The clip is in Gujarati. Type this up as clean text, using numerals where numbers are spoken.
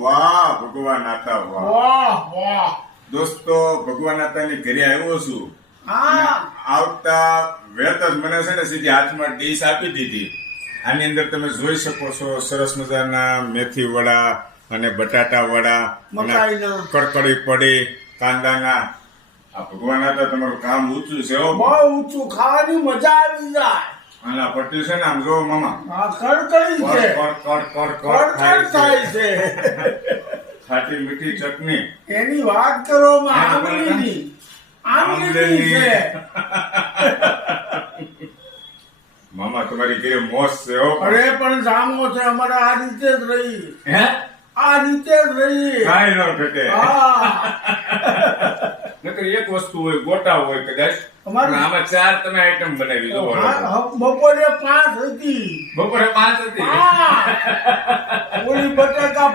વાહ ભગવાન આતા વાહ. વાહ વાહ. દોસ્તો ભગવાન આતાની ઘરે આવ્યો છું. હા આવતા વેત જ મને છે ને સીધી હાથમાં ડીશ આપી દીધી. આની અંદર તમે જોઈ શકો છો સરસ મજાના મેથી વડા અને બટાટા વડા અને મકાઈના. કડકડી પડી કાંદાના. આ ભગવાન આતા તમારું કામ ઊંચું છે હો. બહુ ઊંચું, ખાવાની મજા આવી જાય. અને આ પટ્ટી છે ને આમ જો મામા આ કડકડી છે, કડ કડકડ થાય છે. ખાટી મીઠી ચટણી. એની વાત કરો માં આંબલીની. આંબલીની છે. મામા તમારી ઘરે મોજ છે હો. અરે પણ જામો છે અમારે, આ રીતે જ રહી, હે આ રીતે જ રહી. કાંઈ ન ઘટે. હા નકર એક વસ્તુ હોય ગોટા હોય કદાચ અમારે- પણ આમાં 4 તમે આઈટમ બનાવી દો. બપોરે 5 હતી. બપોરે 5 હતી. હા ઓલી બટાકા